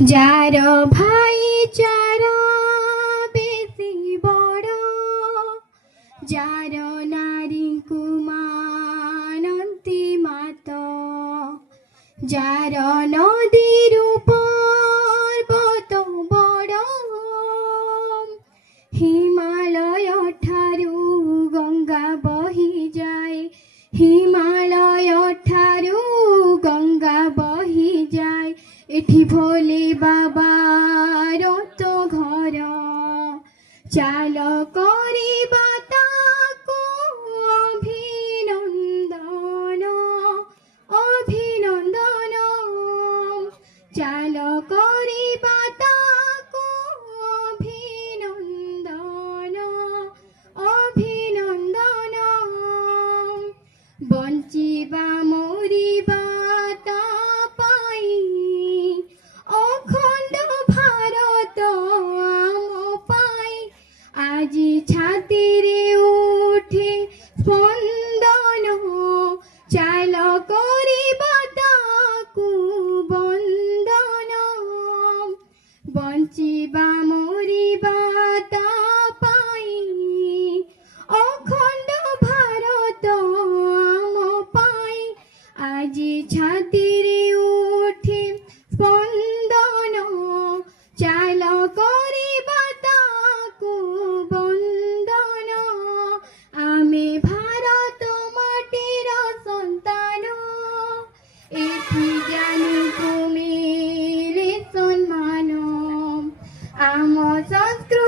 যার ভাইচারা বেশি বড়, যার নারী কুমানন্তি মাত, যার নদীর পর্বত বড়, হিমালয় ঠারু গঙ্গা বহি যায়, হিমালয় ঠারু গঙ্গা বহি যায়। এঠি ভোলে বাবার তো ঘর, চাল করিবা তাকু অভিনন্দন, অভিনন্দন। চাল করিবা তাকু অভিনন্দন, অভিনন্দন। বঞ্চিবা মরিবা তা পাই, অখণ্ড ভারত আম পাই। আজি ছাতিরে উঠে স্পন্দন, চাল করিবা তাকু বন্দন। বঞ্চিবা মরিবা তা পাই, অখণ্ড ভারত আম পাই। আজি ছাতিরে উঠে স্পন্দন, চাল করিবা তাকু বন্দন। আমি ভারত মাটির সন্তান, এটি জানি তুমি সম্মান। আম সংস্কৃতি